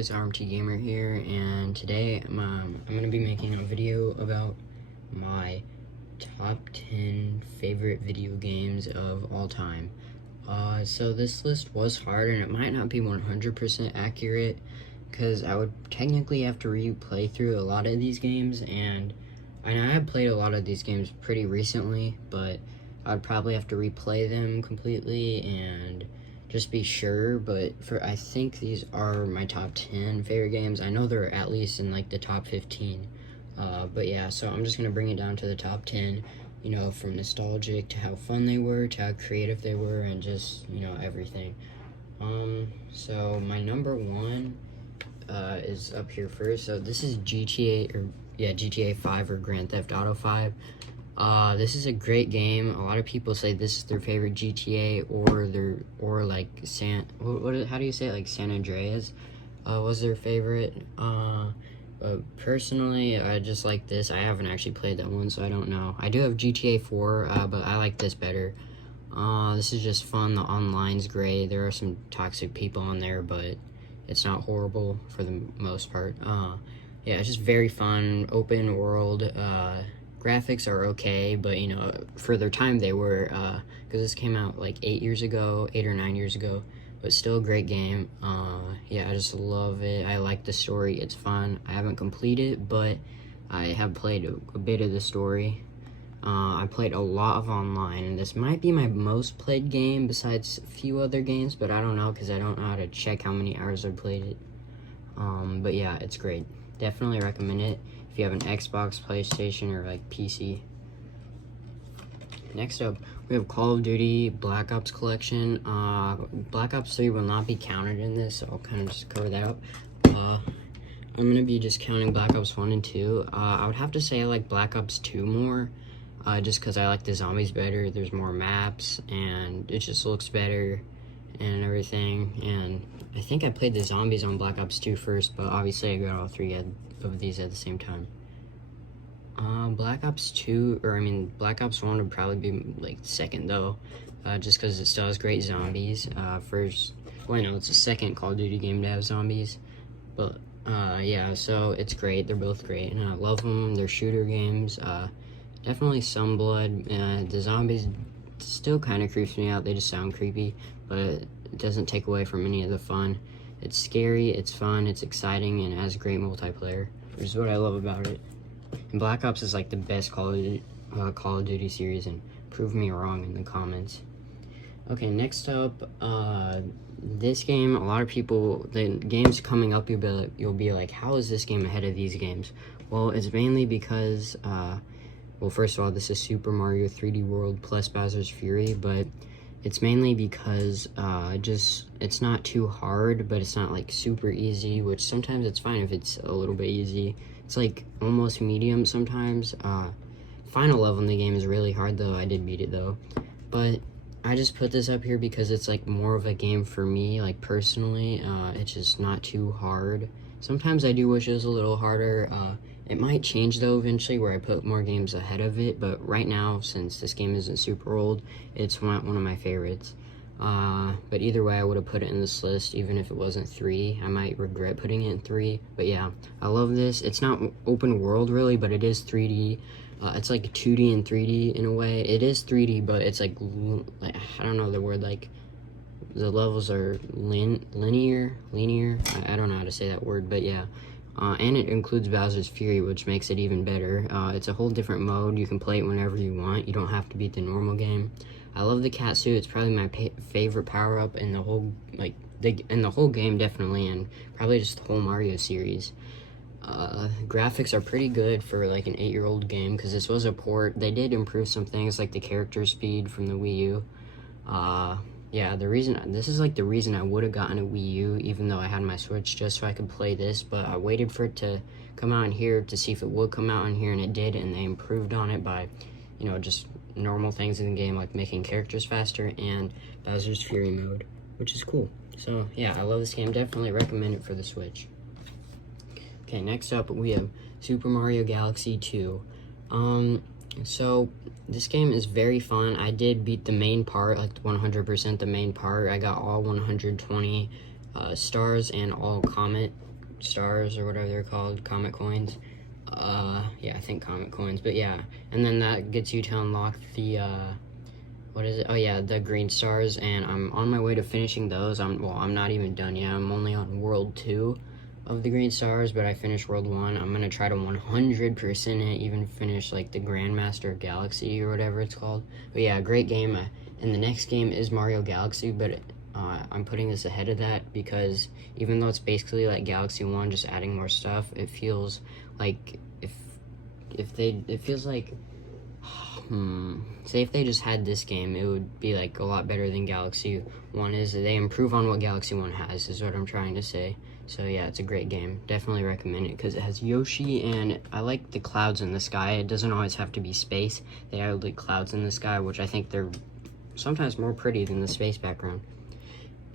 it's RMT Gamer here, and today I'm going to be making a video about my top 10 favorite video games of all time. So this list was hard, and it might not be 100% accurate, because I would technically have to replay through a lot of these games, and I have played a lot of these games pretty recently, but I'd probably have to replay them completely and just be sure. But I think these are my top 10 favorite games. I know they're at least in like the top 15. But yeah, so I'm just gonna bring it down to the top 10, you know, from nostalgic to how fun they were to how creative they were, and just, you know, everything. So my number one is up here first. So this is GTA 5 or Grand Theft Auto 5. This is a great game. A lot of people say this is their favorite GTA, or like how do you say it? Like San Andreas was their favorite. But personally, I just like this. I haven't actually played that one, so I don't know. I do have GTA 4, but I like this better. This is just fun. The online's great. There are some toxic people on there, but it's not horrible for the most part. Yeah, it's just very fun, open world. Graphics are okay, but you know, for their time they were, because this came out like 8 or 9 years ago, but still a great game. Yeah, I just love it. I like the story. It's fun. I haven't completed, but I have played a bit of the story. I played a lot of online, and this might be my most played game besides a few other games, but I don't know, because I don't know how to check how many hours I've played it. But yeah, it's great. Definitely recommend it if you have an Xbox, PlayStation, or like PC. Next up, we have Call of Duty Black Ops Collection. Black Ops 3 will not be counted in this, so I'll kind of just cover that up. I'm going to be just counting Black Ops 1 and 2. I would have to say I like Black Ops 2 more, just because I like the zombies better. There's more maps, and it just looks better and everything. And I think I played the zombies on Black Ops 2 first, but obviously I got all three of these at the same time. Black Ops 1 would probably be like second though, just because it still has great zombies. It's the second Call of Duty game to have zombies, but yeah, so it's great. They're both great, and I love them. They're shooter games. Definitely some blood. The zombies still kind of creeps me out. They just sound creepy, but it doesn't take away from any of the fun. It's scary, it's fun, it's exciting, and it has great multiplayer, which is what I love about it. And Black Ops is like the best Call of Duty series, and prove me wrong in the comments. Okay, next up, this game, a lot of people, the games coming up, you'll be like, how is this game ahead of these games? Well, it's mainly because, well, first of all, this is Super Mario 3D World plus Bowser's Fury, but it's mainly because it's not too hard, but it's not like super easy, which sometimes it's fine if it's a little bit easy. It's like almost medium sometimes. Final level in the game is really hard though. I did beat it though. But I just put this up here because it's like more of a game for me, like personally. It's just not too hard. Sometimes I do wish it was a little harder. It might change though eventually, where I put more games ahead of it, but right now, since this game isn't super old, it's one of my favorites. But either way, I would have put it in this list even if it wasn't 3. I might regret putting it in 3, but yeah, I love this. It's not open world really, but it is 3D. It's like 2D and 3D in a way. It is 3D, but it's like I don't know the word, like the levels are linear. I don't know how to say that word, but yeah. And it includes Bowser's Fury, which makes it even better. It's a whole different mode. You can play it whenever you want. You don't have to beat the normal game. I love the cat suit. It's probably my favorite power-up in the whole, in the whole game, definitely, and probably just the whole Mario series. Graphics are pretty good for like an 8-year-old game, because this was a port. They did improve some things like the character speed from the Wii U. Yeah, this is like the reason I would have gotten a Wii U, even though I had my Switch, just so I could play this, but I waited for it to come out in here to see if it would come out in here, and it did, and they improved on it by, you know, just normal things in the game, like making characters faster and Bowser's Fury mode, which is cool. So yeah, I love this game. Definitely recommend it for the Switch. Okay, next up we have Super Mario Galaxy 2. So this game is very fun. I did beat the main part, like 100% the main part. I got all 120 stars and all comet stars or whatever they're called, comet coins. Yeah, I think comet coins, but yeah, and then that gets you to unlock the, what is it? Oh yeah, the green stars, and I'm on my way to finishing those. I'm not even done yet. I'm only on World 2 of the green stars, but I finished World 1. I'm gonna try to 100% it, even finish, like, the Grandmaster Galaxy or whatever it's called. But yeah, great game. And the next game is Mario Galaxy, but I'm putting this ahead of that because even though it's basically like Galaxy 1, just adding more stuff, it feels like it feels like, say if they just had this game, it would be like a lot better than Galaxy 1 is. They improve on what Galaxy 1 has, is what I'm trying to say. So yeah, it's a great game. Definitely recommend it because it has Yoshi, and I like the clouds in the sky. It doesn't always have to be space. They have like clouds in the sky, which I think they're sometimes more pretty than the space background.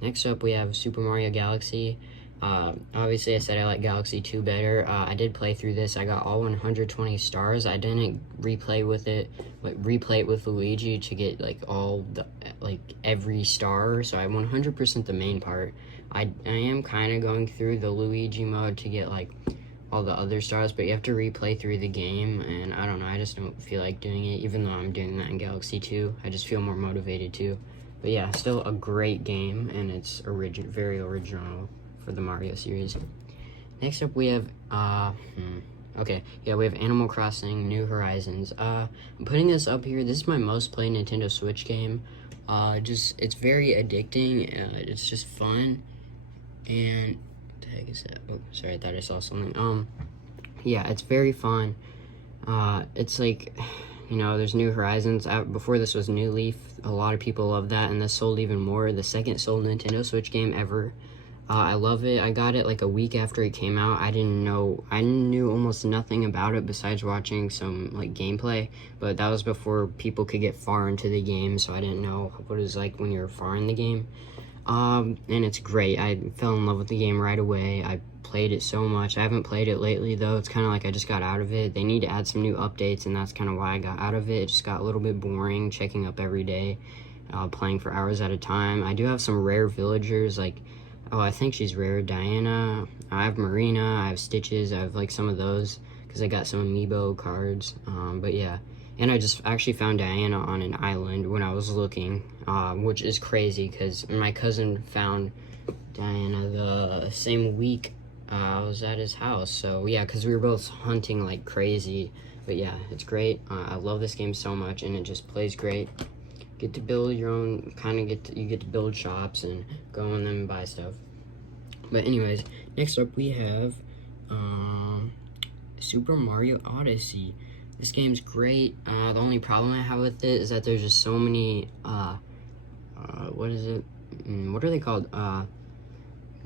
Next up, we have Super Mario Galaxy. Obviously, I said I like Galaxy 2 better. I did play through this. I got all 120 stars. I didn't replay with it, but replay it with Luigi to get like all the, like every star. So I 100% the main part. I am kind of going through the Luigi mode to get like all the other stars, but you have to replay through the game, and I don't know, I just don't feel like doing it, even though I'm doing that in Galaxy 2. I just feel more motivated to. But yeah, still a great game, and it's very original for the Mario series. Next up, we have, okay, yeah, we have Animal Crossing New Horizons. I'm putting this up here. This is my most played Nintendo Switch game. It's very addicting. It's just fun. And what the heck is that? Oh, sorry, I thought I saw something. Yeah, it's very fun. It's like, you know, there's New Horizons. Before this was New Leaf. A lot of people love that, and this sold even more. The second sold Nintendo Switch game ever. I love it. I got it like a week after it came out. I knew almost nothing about it besides watching some like gameplay, but that was before people could get far into the game, so I didn't know what it was like when you're far in the game. And it's great. I fell in love with the game right away. I played it so much. I haven't played it lately though. It's kind of like I just got out of it. They need to add some new updates, and that's kind of why I got out of it. It just got a little bit boring checking up every day, playing for hours at a time. I do have some rare villagers, like, oh, I think she's rare, Diana. I have Marina, I have Stitches, I have like some of those because I got some amiibo cards. But yeah, and I just actually found Diana on an island when I was looking, which is crazy because my cousin found Diana the same week I was at his house. So yeah, because we were both hunting like crazy. But yeah, it's great. I love this game so much, and it just plays great. Get to build your own, you get to build shops and go in them and buy stuff. But anyways, next up we have Super Mario Odyssey. This game's great. The only problem I have with it is that there's just so many, what is it? What are they called?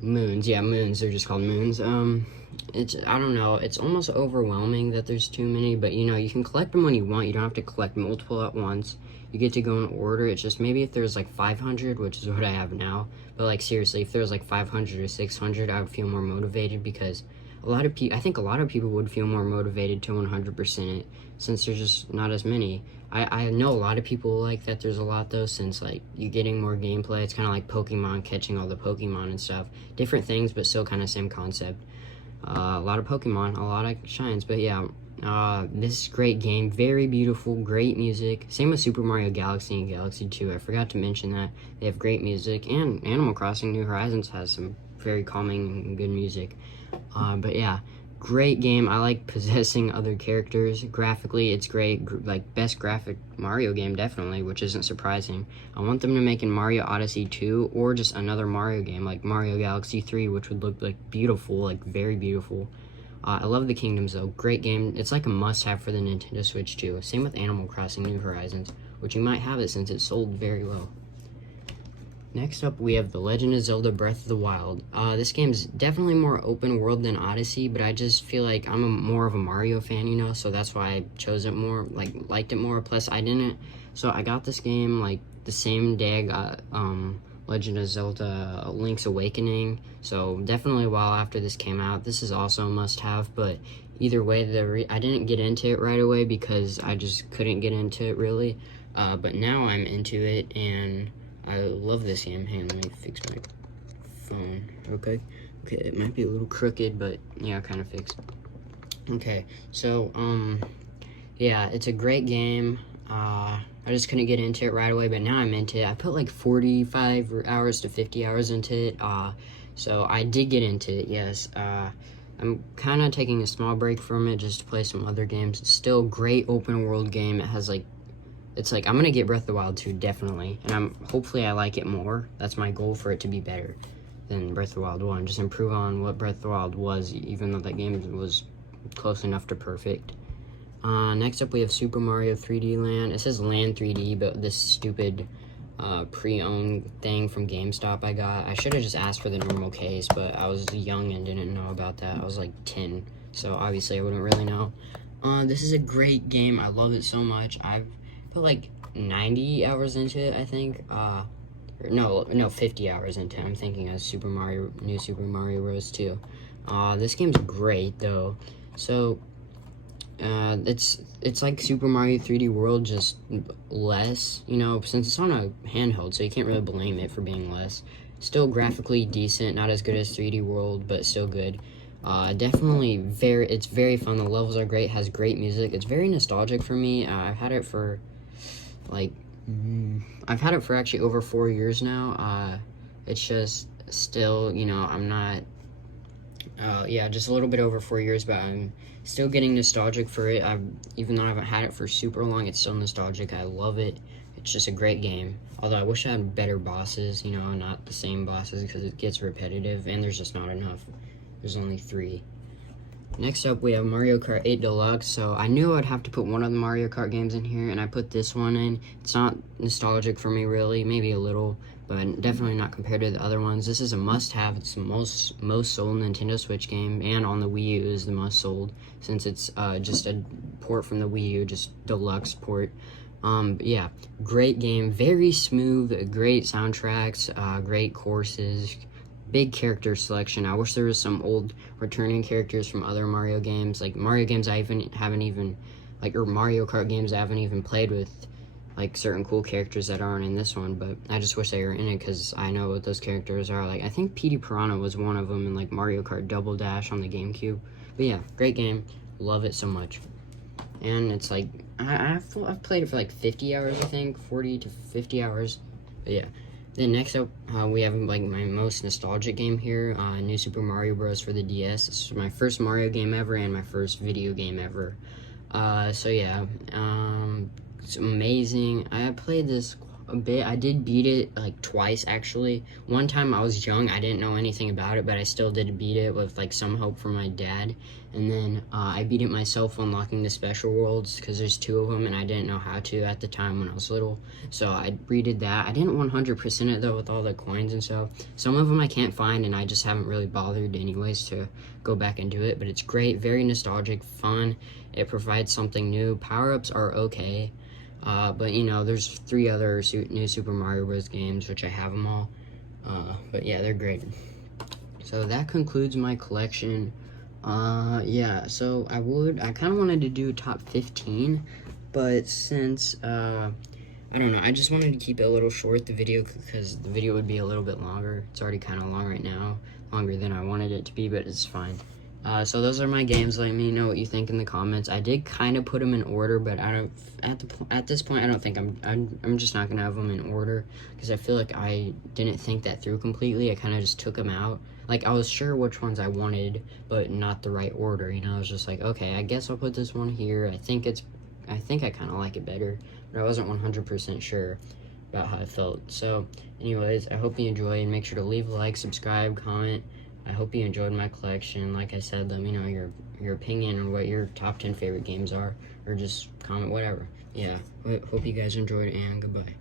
Moons. Yeah, moons. They're just called moons. I don't know. It's almost overwhelming that there's too many, but you know, you can collect them when you want. You don't have to collect multiple at once. You get to go in order. It's just maybe if there's like 500, which is what I have now, but like seriously, if there was like 500 or 600, I would feel more motivated because I think a lot of people would feel more motivated to 100% it since there's just not as many. I know a lot of people like that there's a lot though, since like you're getting more gameplay. It's kind of like Pokemon, catching all the Pokemon and stuff. Different things, but still kind of same concept. A lot of Pokemon, a lot of shines, but yeah. This is a great game, very beautiful, great music. Same with Super Mario Galaxy and Galaxy 2. I forgot to mention that. They have great music, and Animal Crossing New Horizons has some very calming and good music. But yeah, great game. I like possessing other characters. Graphically, it's great. Like, best graphic Mario game, definitely, which isn't surprising. I want them to make in Mario Odyssey 2, or just another Mario game, like Mario Galaxy 3, which would look, like, beautiful, like, very beautiful. I love the Kingdoms, though. Great game. It's like a must-have for the Nintendo Switch, too. Same with Animal Crossing New Horizons, which you might have it since it sold very well. Next up, we have The Legend of Zelda Breath of the Wild. This game's definitely more open world than Odyssey, but I just feel like I'm more of a Mario fan, you know, so that's why I chose it more, like, liked it more. Plus, I got this game, like, the same day I got, Legend of Zelda Link's Awakening, so definitely a while after this came out. This is also a must-have, but either way, I didn't get into it right away because I just couldn't get into it, really, but now I'm into it, and I love this game. Hey, let me fix my phone, okay? Okay, it might be a little crooked, but yeah, kind of fixed. Okay, so, yeah, it's a great game. I just couldn't get into it right away, but now I'm into it. I put like 45 hours to 50 hours into it, so I did get into it, yes. I'm kind of taking a small break from it just to play some other games. It's still a great open world game. It has like, it's like, I'm gonna get Breath of the Wild 2, definitely, and hopefully I like it more. That's my goal, for it to be better than Breath of the Wild 1. Just improve on what Breath of the Wild was, even though that game was close enough to perfect. Next up we have Super Mario 3D Land. It says Land 3D, but this stupid pre-owned thing from GameStop I got. I should have just asked for the normal case, but I was young and didn't know about that. I was like 10, so obviously I wouldn't really know. This is a great game. I love it so much. I've put like 90 hours into it, I think. No, 50 hours into it. I'm thinking of New Super Mario Bros. 2. This game's great though. So it's like Super Mario 3D World, just less, you know, since it's on a handheld, so you can't really blame it for being less. Still graphically decent, not as good as 3D World, but still good. Definitely it's very fun. The levels are great, has great music. It's very nostalgic for me. I've had it for actually over 4 years now. It's just still, you know, I'm not, yeah, just a little bit over 4 years, but I'm still getting nostalgic for it. Even though I haven't had it for super long, it's still nostalgic. I love it. It's just a great game. Although I wish I had better bosses, you know, not the same bosses, because it gets repetitive, and there's just not enough. There's only 3. Next up, we have Mario Kart 8 Deluxe. So I knew I'd have to put one of the Mario Kart games in here, and I put this one in. It's not nostalgic for me, really. Maybe a little, but definitely not compared to the other ones. This is a must-have. It's the most sold Nintendo Switch game, and on the Wii U is the most sold, since it's just a port from the Wii U, just deluxe port. But yeah, great game, very smooth, great soundtracks, great courses, big character selection. I wish there was some old returning characters from other Mario games, like Mario games I haven't even, or Mario Kart games I haven't even played with, like certain cool characters that aren't in this one, but I just wish they were in it, because I know what those characters are. Like, I think Petey Piranha was one of them in like Mario Kart Double Dash on the GameCube. But yeah, great game, love it so much. And it's like, I've played it for like 50 hours, I think, 40 to 50 hours, but yeah. Then next up, we have like my most nostalgic game here, New Super Mario Bros. For the DS. This is my first Mario game ever, and my first video game ever. So yeah, it's amazing. I played this a bit. I did beat it like twice, actually. One time I was young, I didn't know anything about it, but I still did beat it with like some help from my dad. And then I beat it myself, unlocking the special worlds, because there's 2 of them, and I didn't know how to at the time when I was little. So I redid that. I didn't 100% it though, with all the coins and stuff. Some of them I can't find, and I just haven't really bothered anyways to go back and do it. But it's great, very nostalgic, fun. It provides something new. Power-ups are okay. But you know, there's 3 other new Super Mario Bros. Games, which I have them all. But yeah, they're great. So that concludes my collection. Yeah, so I kind of wanted to do top 15, but since, I don't know, I just wanted to keep it a little short, the video, because the video would be a little bit longer. It's already kind of long right now, longer than I wanted it to be, but it's fine. So those are my games. Let me know what you think in the comments. I did kind of put them in order, but I don't, at this point, I don't think I'm just not gonna have them in order, because I feel like I didn't think that through completely. I kind of just took them out. Like, I was sure which ones I wanted, but not the right order, you know? I was just like, okay, I guess I'll put this one here. I think I kind of like it better, but I wasn't 100% sure about how I felt. So, anyways, I hope you enjoy, and make sure to leave a like, subscribe, comment. I hope you enjoyed my collection. Like I said, let me know your opinion on what your top 10 favorite games are, or just comment whatever. Yeah, hope you guys enjoyed, and goodbye.